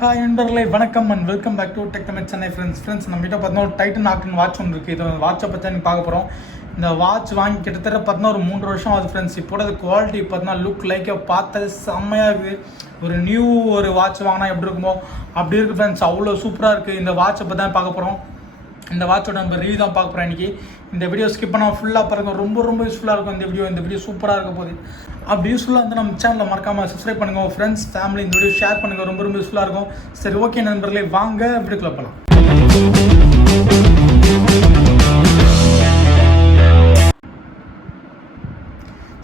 Hi நண்பர்களே, வணக்கம் and welcome back to டெக்னமெட் சென்னை ஃப்ரெண்ட்ஸ் நம்மகிட்ட பார்த்தீங்கன்னா ஒரு டைட்டன் ஆக்டன் வாட்ச் ஒன்று இருக்குது. இது வாட்சை பற்றி எனக்கு பார்க்க போகிறோம். இந்த வாட்ச் வாங்கி கிட்டத்தட்ட பார்த்தீங்கன்னா ஒரு 3 வருஷம் ஆகுது ஃப்ரெண்ட்ஸ். இப்போட அது குவாலிட்டி பார்த்தீங்கன்னா லுக் லைக்கை பார்த்தது செம்மையாக இருக்குது. ஒரு நியூ வாட்ச் வாங்கினா எப்படி இருக்குமோ அப்படி இருக்குது ஃப்ரெண்ட்ஸ். அவ்வளோ சூப்பராக இருக்குது. இந்த வாட்சை பற்றி தான் பார்க்க போகிறோம். இந்த வாட்சோட நம்ம ரிவ்யூ தான் பார்க்க போகிறோம் இன்றைக்கி. இந்த வீடியோ ஸ்கிப் பண்ணால் ஃபுல்லாக பாருங்க. ரொம்ப யூஸ்ஃபுல்லாக இருக்கும் இந்த வீடியோ சூப்பராக இருக்க போகுது. அப்படி யூஸ்ஃபுல்லாக வந்து நம்ம சேனலில் மறக்காமல் சப்ஸ்கிரைப் பண்ணுங்கள். ஃப்ரெண்ட்ஸ் ஃபேமிலி இந்த வீடியோ ஷேர் பண்ணுங்கள். ரொம்ப யூஸ்ஃபுல்லாக இருக்கும். சரி, ஓகே நண்பர்களே, வாங்க வீடியோக்குள்ள போகலாம்.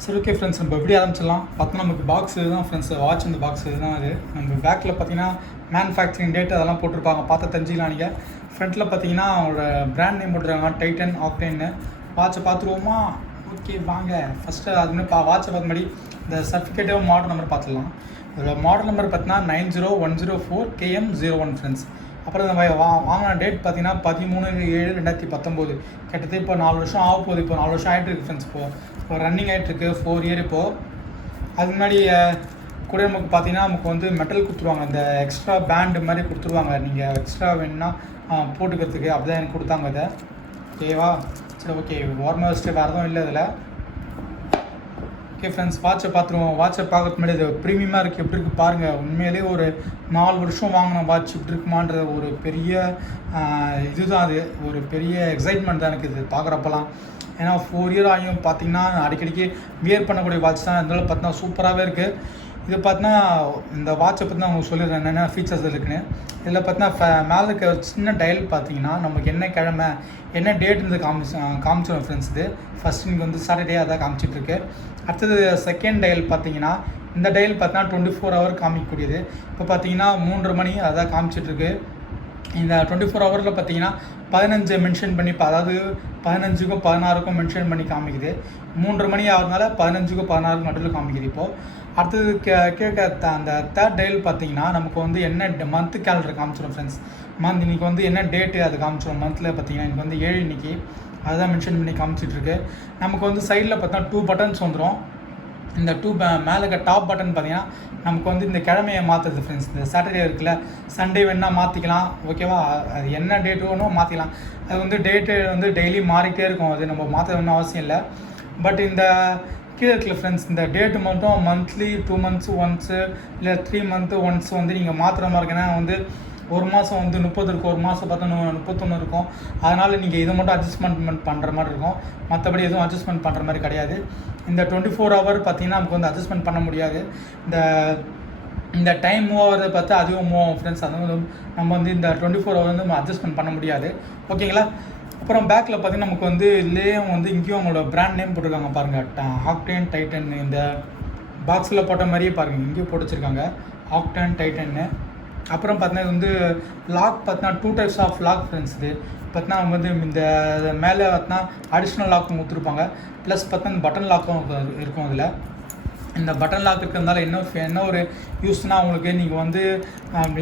சரி, ஓகே ஃப்ரெண்ட்ஸ், நம்ம எப்படி ஆரம்பிச்சிடலாம். பார்த்தோன்னா நமக்கு பாக்ஸ் இதுதான் ஃப்ரெண்ட்ஸ். வாட்ச் இந்த பாக்ஸ் இதுதான். அது நம்ம பேக்கில் பார்த்தீங்கன்னா மேனுஃபேக்சரிங் டேட் அதெல்லாம் போட்டிருப்பாங்க. பார்த்து தெரிஞ்சிக்கலாம். நீங்கள் ஃப்ரண்ட்டில் பார்த்தீங்கன்னா அவங்களோட பிராண்ட் நேம் போட்டிருக்காங்க, டைட்டன் ஆக்டேன்னு. வாட்சை பார்த்துருவோமா? ஓகே வாங்க. ஃபஸ்ட்டு அதுமாதிரி வாட்சை பார்த்த மாதிரி இந்த சர்டிஃபிகேட்டோ மாடல் நம்பர் பார்த்துடலாம். இதோட மாடல் நம்பர் பார்த்தீங்கன்னா 90104 KM01 ஃப்ரெண்ட்ஸ். அப்புறம் இந்த வாங்கின டேட் பார்த்தீங்கன்னா 13/7/2019. கிட்டத்தட்ட இப்போ 4 வருஷம் ஆக போகுது. இப்போ 4 வருஷம் ஆகிட்டு இருக்குது ஃப்ரெண்ட்ஸ். இப்போ ரன்னிங் ஆகிட்டுருக்கு 4 இயர். இப்போது அதுக்கு முன்னாடி கூட நமக்கு பார்த்தீங்கன்னா நமக்கு வந்து மெட்டல் கொடுத்துருவாங்க. இந்த எக்ஸ்ட்ரா பேண்டு மாதிரி கொடுத்துருவாங்க. நீங்கள் எக்ஸ்ட்ரா வேணுன்னா போட்டுக்கிறதுக்கு அப்படி தான் எனக்கு கொடுத்தாங்க. இதை ஓகேவா? சரி, ஓகே. ஓரமாக வச்சுட்டு வேறு எதுவும் இல்லை இதில். ஓகே ஃப்ரெண்ட்ஸ், வாட்சை பார்த்துருவோம். வாட்சை பார்க்கறது முன்னாடி இது ப்ரீமியமாக இருக்குது. எப்படி இருக்குது பாருங்கள். உண்மையிலே ஒரு 4 வருஷம் வாங்கின வாட்ச் இப்படி இருக்குமான்ற ஒரு பெரிய இதுதான். அது ஒரு பெரிய எக்ஸைட்மெண்ட் தான் எனக்கு இது பார்க்குறப்பெல்லாம். ஏன்னா 4 இயர் ஆகியும் பார்த்தீங்கன்னா அடிக்கடிக்கு வியர் பண்ணக்கூடிய வாட்ச் தான். இதனால பார்த்தீங்கன்னா சூப்பராகவே இருக்குது. இது பார்த்தீங்கன்னா இந்த வாட்சை பற்றி நான் உங்களுக்கு சொல்லிடுறேன் என்னென்ன ஃபீச்சர்ஸ் இருக்குன்னு. இதில் பார்த்தீங்கன்னா மேலே இருக்க சின்ன டயல் பார்த்தீங்கன்னா நமக்கு என்ன கிழமை என்ன டேட்னு காமிச்சிடும் ஃப்ரெண்ட்ஸ். இது ஃபஸ்ட் இன்றைக்கி வந்து சாட்டர்டே அதான் காமிச்சிட்ருக்கு. அடுத்தது செகண்ட் டயல் பார்த்தீங்கன்னா இந்த டயல் பார்த்தீங்கன்னா 24 ஹவர் காமிக்கக்கூடியது. இப்போ பார்த்தீங்கன்னா 3:30 மணி அதான் காமிச்சிட்ருக்கு. இந்த 24 ஹவரில் பார்த்தீங்கன்னா 15 மென்ஷன் பண்ணி, அதாவது 15க்கும் 16க்கும் மென்ஷன் பண்ணி காமிக்குது. 3:30 மணி ஆகிறதுனால 15க்கும் 16க்கும் நடுவில் காமிக்குது. இப்போது அடுத்தது கேட்க அந்த தேர்ட் டயல் பார்த்தீங்கன்னா நமக்கு வந்து என்ன மந்த்து கேலண்டர் காமிச்சிடும் ஃப்ரெண்ட்ஸ். மந்த் இன்றைக்கி வந்து என்ன டேட்டு அது காமிச்சிடும். மந்தில் பார்த்தீங்கன்னா எனக்கு வந்து 7 இன்றைக்கி அதுதான் மென்ஷன் பண்ணி காமிச்சிட்ருக்கு. நமக்கு வந்து சைடில் பார்த்தீங்கன்னா 2 பட்டன்ஸ் வந்துடும். இந்த 2 மேலே இருக்க டாப் பட்டன் பார்த்தீங்கன்னா நமக்கு வந்து இந்த கிழமையை மாற்றுறது ஃப்ரெண்ட்ஸ். இந்த சாட்டர்டே இருக்குல்ல, சண்டே வேணால் மாற்றிக்கலாம். ஓகேவா? அது என்ன டேட்டு வேணும் மாற்றிக்கலாம். அது வந்து டேட்டு வந்து டெய்லி மாறிக்கிட்டே இருக்கும். அது நம்ம மாற்ற வேணும் அவசியம் இல்லை. பட் இந்த கீழே இருக்குல்ல ஃப்ரெண்ட்ஸ், இந்த டேட்டு மட்டும் மந்த்லி 2 months ஒன்ஸு இல்லை 3 months ஒன்ஸ் வந்து நீங்கள் மாற்றுற மாதிரி இருக்குன்னா வந்து ஒரு மாதம் வந்து 30 இருக்கும், ஒரு மாதம் பார்த்தா 31 இருக்கும். அதனால் நீங்கள் இதை மட்டும் அட்ஜஸ்ட்மெண்ட் பண்ணுற மாதிரி இருக்கும். மற்றபடி எதுவும் அட்ஜஸ்ட்மெண்ட் பண்ணுற மாதிரி கிடையாது. இந்த 24 ஹவர் பார்த்தீங்கன்னா நமக்கு வந்து அட்ஜஸ்ட்மெண்ட் பண்ண முடியாது. இந்த டைம் மூவ் ஆகிறத பார்த்து அதுவும் மூவ் ஆகும் ஃப்ரெண்ட்ஸ். அது வந்து நம்ம வந்து இந்த 24 ஹவர் வந்து நம்ம அட்ஜஸ்ட்மெண்ட் பண்ண முடியாது. ஓகேங்களா? அப்புறம் பேக்கில் பார்த்தீங்கன்னா நமக்கு வந்து இதுலேயே வந்து இங்கேயும் அவங்களோட பிராண்ட் நேம் போட்டிருக்காங்க பாருங்கள், ஆக்டேன் டைட்டன். இந்த பாக்ஸில் போட்ட மாதிரியே பாருங்கள், இங்கேயும் போட்டு வச்சுருக்காங்க ஆக்டேன் டைட்டன்னு. அப்புறம் பார்த்தீங்கன்னா இது வந்து லாக் பார்த்தீங்கன்னா 2 types ஆஃப் லாக் ஃப்ரெண்ட்ஸ். இது பார்த்தீங்கன்னா அவங்க வந்து இந்த மேலே பார்த்தீங்கன்னா அடிஷ்னல் லாக்கும் கொடுத்துருப்பாங்க. ப்ளஸ் பார்த்தீங்கன்னா பட்டன் லாக்கும் இருக்கும். அதில் இந்த பட்டன் லாக் இருக்கிறதுனால என்ன ஒரு யூஸ்னால் அவங்களுக்கு நீங்கள் வந்து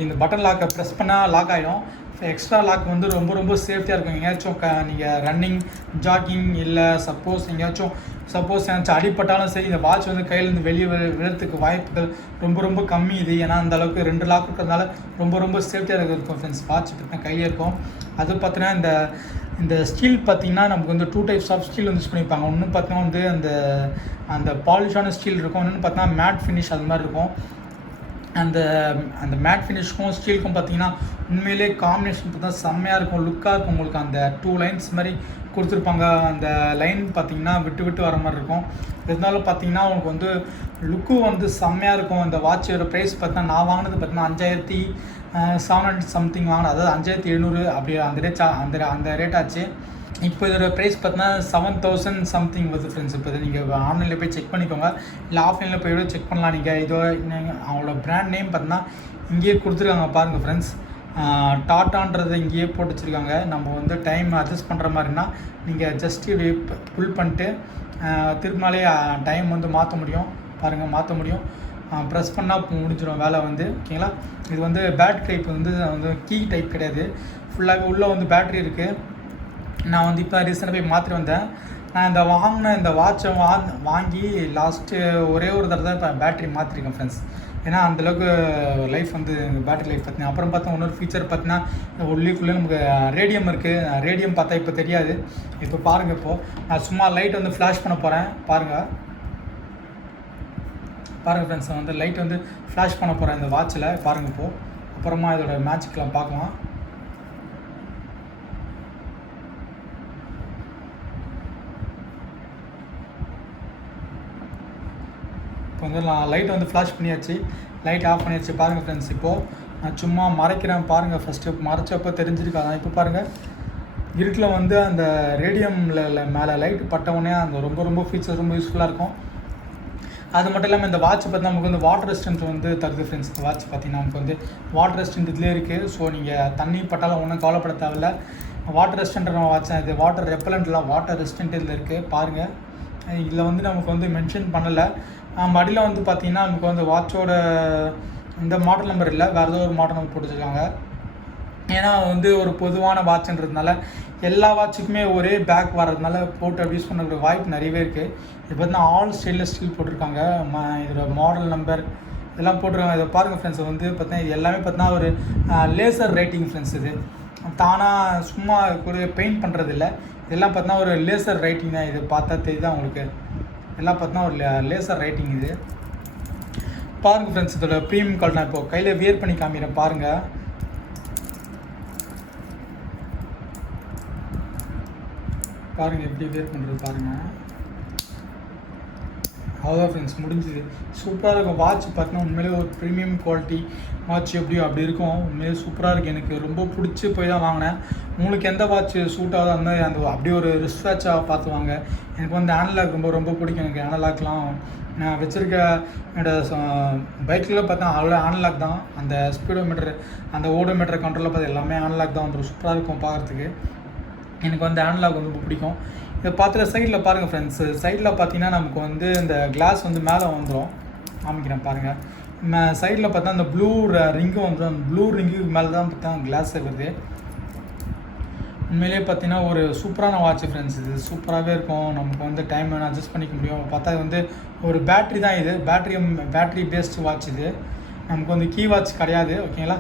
இந்த பட்டன் லாக்கை ப்ரெஸ் பண்ணால் லாக் ஆகிடும். எக்ஸ்ட்ரா லாக் வந்து ரொம்ப சேஃப்டியாக இருக்கும். எங்கேயாச்சும் நீங்கள் ரன்னிங் ஜாகிங் இல்லை சப்போஸ் எங்கேயாச்சும் அடிப்பட்டாலும் சரி, இந்த வாட்ச் வந்து கையிலேருந்து வெளியே விழுறதுக்கு வாய்ப்புகள் ரொம்ப கம்மி. இது ஏன்னா அந்த அளவுக்கு 2 லாக் இருக்கிறதுனால ரொம்ப சேஃப்டியாக இருக்கும் ஃப்ரெண்ட்ஸ். வாட்ச் பார்த்தீங்கன்னா கையிலே இருக்கும். அது பார்த்தீங்கன்னா இந்த ஸ்டீல் பார்த்தீங்கன்னா நமக்கு வந்து 2 types ஆஃப் ஸ்டீல் வந்து யூஸ் பண்ணியிருப்பாங்க. ஒன்று பார்த்தீங்கன்னா வந்து அந்த பாலிஷான ஸ்டீல் இருக்கும். இன்னொன்று பார்த்தீங்கன்னா மேட் ஃபினிஷ் அது மாதிரி இருக்கும். அந்த மேட் ஃபினிஷ்க்கும் ஸ்டீலுக்கும் பார்த்தீங்கன்னா உண்மையிலே காம்பினேஷன் பார்த்தா செம்மையாக இருக்கும், லுக்காக இருக்கும். உங்களுக்கு அந்த 2 lines மாதிரி கொடுத்துருப்பாங்க. அந்த லைன் பார்த்தீங்கன்னா விட்டு வர மாதிரி இருக்கும். இதனால பார்த்தீங்கன்னா உங்களுக்கு வந்து லுக்கு வந்து செம்மையாக இருக்கும். இந்த வாட்சோட ப்ரைஸ் பார்த்தீங்கன்னா நான் வாங்கினது பார்த்தீங்கன்னா 5700 சம்திங் வாங்கினேன். அதாவது 5700 அப்படி அந்த ரேட் ஆச்சு. இப்போ இதோட ப்ரைஸ் பார்த்தீங்கன்னா 7000 சம்திங் வருது ஃப்ரெண்ட்ஸ். இப்போ நீங்கள் ஆன்லைனில் போய் செக் பண்ணிக்கோங்க, இல்லை ஆஃப்லைனில் போய் செக் பண்ணலாம். நீங்கள் அவங்களோட பிராண்ட் நேம் பார்த்தீங்கன்னா இங்கேயே கொடுத்துருக்காங்க பாருங்கள் ஃப்ரெண்ட்ஸ். டாட்டான்றது இங்கேயே போட்டு வச்சுருக்காங்க. நம்ம வந்து டைம் அட்ஜஸ்ட் பண்ணுற மாதிரினா நீங்கள் ஜஸ்ட்டு புல் பண்ணிட்டு திரும்பினாலே டைம் வந்து மாற்ற முடியும். பாருங்கள், மாற்ற முடியும். ப்ரெஸ் பண்ணால் முடிஞ்சிடும் வேலை வந்து. ஓகேங்களா? இது வந்து பேட்டரி டைப் வந்து கீ டைப் கிடையாது. ஃபுல்லாகவே உள்ளே வந்து பேட்ரி இருக்குது. நான் வந்து இப்போ ரீசெண்டாக போய் மாற்றி வந்தேன். நான் இந்த வாட்சை வாங்கி லாஸ்ட்டு ஒரே ஒரு தடவை தான் இப்போ பேட்ரி மாற்றிருக்கேன் ஃப்ரெண்ட்ஸ். ஏன்னா அந்தளவுக்கு லைஃப் வந்து பேட்டரி லைஃப் பார்த்தீங்கன்னா. அப்புறம் பார்த்தா இன்னொரு ஃபீச்சர் பார்த்தீங்கன்னா உள்ளிக்குள்ளே நமக்கு ரேடியம் இருக்குது. ரேடியம் பார்த்தா இப்போ தெரியாது. இப்போ பாருங்கள், இப்போது நான் சும்மா லைட் வந்து ஃப்ளாஷ் பண்ண போகிறேன். பாருங்கள் ஃப்ரெண்ட்ஸ், வந்து லைட் வந்து ஃப்ளாஷ் பண்ண போகிறேன் இந்த வாட்சில். பாருங்கள் இப்போது. அப்புறமா இதோட மேட்சுக்கெலாம் பார்க்கலாம். இப்போ வந்து நான் லைட் வந்து ஃப்ளாஷ் பண்ணியாச்சு, லைட் ஆஃப் பண்ணியாச்சு. பாருங்கள் ஃப்ரெண்ட்ஸ், இப்போது நான் சும்மா மறைக்கிறேன் பாருங்கள். ஃபஸ்ட்டு மறைச்சப்போ தெரிஞ்சிருக்காதான். இப்போ பாருங்கள், இருட்டில் வந்து அந்த ரேடியமில் மேலே லைட் பட்டவுடனே அந்த ரொம்ப ஃபீச்சர்ஸ் ரொம்ப யூஸ்ஃபுல்லாக இருக்கும். அது மட்டும் இல்லாமல் இந்த வாட்ச் பார்த்தா நமக்கு வந்து வாட்டர் ரெசிஸ்டன்ட் வந்து தருது ஃப்ரெண்ட்ஸ். இந்த வாட்ச் பார்த்திங்கன்னா நமக்கு வந்து வாட்டர் ரெசிஸ்டன்ட் இதிலே இருக்குது. ஸோ நீங்கள் தண்ணி பட்டாலும் ஒன்றும் கவலைப்பட தேவையில்ல. வாட்டர் ரெசிஸ்டன்ட் நான் வாட்ச் இது வாட்டர் ரெப்பலண்ட்லாம் வாட்டர் ரெசிஸ்டன்ட் இதில் இருக்குது. பாருங்கள், இதில் வந்து நமக்கு வந்து மென்ஷன் பண்ணலை. மடியில் வந்து பார்த்திங்கன்னா நமக்கு வந்து வாட்சோட இந்த மாடல் நம்பர் இல்லை, வேறு ஏதோ ஒரு மாடல் நம்பர் போட்டு வச்சுருக்காங்க. ஏன்னா வந்து ஒரு பொதுவான வாட்சுன்றதுனால எல்லா வாட்சுக்குமே ஒரே பேக் வர்றதுனால போட்டு யூஸ் பண்ணக்கூடிய வாய்ப்பு நிறையவே இருக்குது. இப்போ பார்த்தீங்கன்னா ஆல் ஸ்டெயின்லெஸ் ஸ்டீல் போட்டிருக்காங்க. இதோட மாடல் நம்பர் இதெல்லாம் போட்டிருக்காங்க. இதை பாருங்கள் ஃப்ரெண்ட்ஸ், வந்து பார்த்தீங்கன்னா இது எல்லாமே பார்த்தீங்கன்னா ஒரு லேசர் ரைட்டிங் ஃப்ரெண்ட்ஸ். இது தானாக சும்மா ஒரு பெயிண்ட் பண்ணுறது இல்லை, இதெல்லாம் பார்த்தீங்கன்னா ஒரு லேசர் ரைட்டிங் தான். இது பார்த்தா தெரியுதா உங்களுக்கு? எல்லாம் பார்த்தீங்கன்னா ஒரு லேசர் ரைட்டிங் இது. பாருங்கள் ஃப்ரெண்ட்ஸ், இதோட ப்ரீமியம் குவாலிட்டி நான் இப்போ கையில் வியர் பண்ணி காமிக்கிறேன். பாருங்கள் எப்படி வியர் பண்ணுறது பாருங்கள். அவ்வளோதான் ஃப்ரெண்ட்ஸ், முடிஞ்சுது. சூப்பராக இருக்கும் வாட்ச் பார்த்தீங்கன்னா. உண்மையிலே ஒரு ப்ரீமியம் குவாலிட்டி வாட்ச் எப்படியும் அப்படி இருக்கும். உண்மையிலே சூப்பராக இருக்குது. எனக்கு ரொம்ப பிடிச்சி போய் தான் வாங்கினேன். உங்களுக்கு எந்த வாட்ச் சூட் ஆகுதோ அந்த அப்படி ஒரு ரிஸ்ட் வாட்சாக பார்த்து வாங்க. எனக்கு வந்து அனலாக் ரொம்ப பிடிக்கும். எனக்கு அனலாக்லாம் நான் வச்சுருக்க என்னோடய பைக்கில் பார்த்தா அவ்வளோ அனலாக் தான். அந்த ஸ்பீடோமீட்டர் அந்த ஓடோமீட்டர் கண்ட்ரோலில் பார்த்து எல்லாமே அனலாக் தான் வந்துடும். சூப்பராக இருக்கும் பார்க்குறதுக்கு. எனக்கு வந்து அனலாக் வந்து ரொம்ப பிடிக்கும். இதை பார்த்துட்டு சைடில் பாருங்கள் ஃப்ரெண்ட்ஸு, சைடில் பார்த்தீங்கன்னா நமக்கு வந்து இந்த கிளாஸ் வந்து மேலே வந்துடும். காமிக்கிறேன் பாருங்கள். சைடில் பார்த்தா அந்த ப்ளூ ரிங்கு வந்துடும். அந்த ப்ளூ ரிங்கு மேலே தான் பார்த்தா கிளாஸ் வருது. உண்மையிலே பார்த்தீங்கன்னா ஒரு சூப்பரான வாட்ச் ஃப்ரெண்ட்ஸ். இது சூப்பராகவே இருக்கும். நமக்கு வந்து டைம் வேணும் அட்ஜஸ்ட் பண்ணிக்க முடியும். பார்த்தா வந்து ஒரு பேட்ரி தான். இது பேட்ரி பேஸ்டு வாட்ச். இது நமக்கு வந்து கீ வாட்ச் கிடையாது. ஓகேங்களா?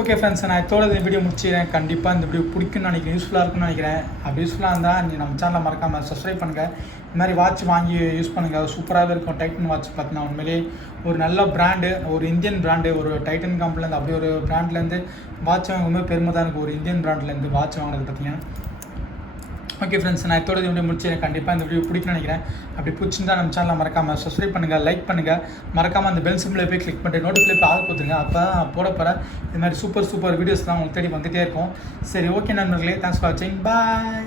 ஓகே ஃப்ரெண்ட்ஸ், நான் இதோட இந்த வீடியோ முடிச்சிடுறேன். கண்டிப்பாக இந்த வீடியோ பிடிக்குன்னு நினைக்கிறேன், யூஸ்ஃபுல்லாக இருக்குன்னு நினைக்கிறேன். அப்படி யூஸ்ஃபுல்லாக இருந்தால் நீங்கள் நம்ம சேனலை மறக்காமல் சப்ஸ்கிரைப் பண்ணுங்கள். இந்த மாதிரி வாட்ச் வாங்கி யூஸ் பண்ணுங்கள். அது சூப்பராகவே இருக்கும். டைட்டன் வாட்ச் பார்த்தீங்கன்னா உண்மையிலேயே ஒரு நல்ல பிராண்டு, ஒரு இந்தியன் பிராண்டு, ஒரு டைட்டன் கம்பெனிலேருந்து அப்படி ஒரு பிராண்ட்லேருந்து வாட்ச் வாங்கும்போது பெருமை தான் எனக்கு. ஒரு இந்தியன் பிராண்ட்லேருந்து வாட்ச் வாங்கினது பார்த்தீங்கன்னா. ஓகே ஃப்ரெண்ட்ஸ், நான் இதோட வீடியோ முடிச்சிடுறேன். கண்டிப்பாக இந்த வீடியோ பிடிக்குன்னு நினைக்கிறேன். அப்படி பிடிச்சிருந்தா நம்ம சேனலை மறக்காமல் சப்ஸ்கிரைப் பண்ணுங்கள், லைக் பண்ணுங்கள். மறக்காமல் அந்த பெல் சிம்பிளை போய் கிளிக் பண்ணிட்டு நோட்டிஃபிகேஷன் ஆள் கொடுத்துருங்க. அப்போ தான் போட இது மாதிரி சூப்பர் வீடியோஸ் தான் உங்களுக்கு தேடி வந்துகிட்டே இருக்கும். சரி, ஓகே நண்பர்களே, தேங்க்ஸ் ஃபார் வாட்சிங். பாய்.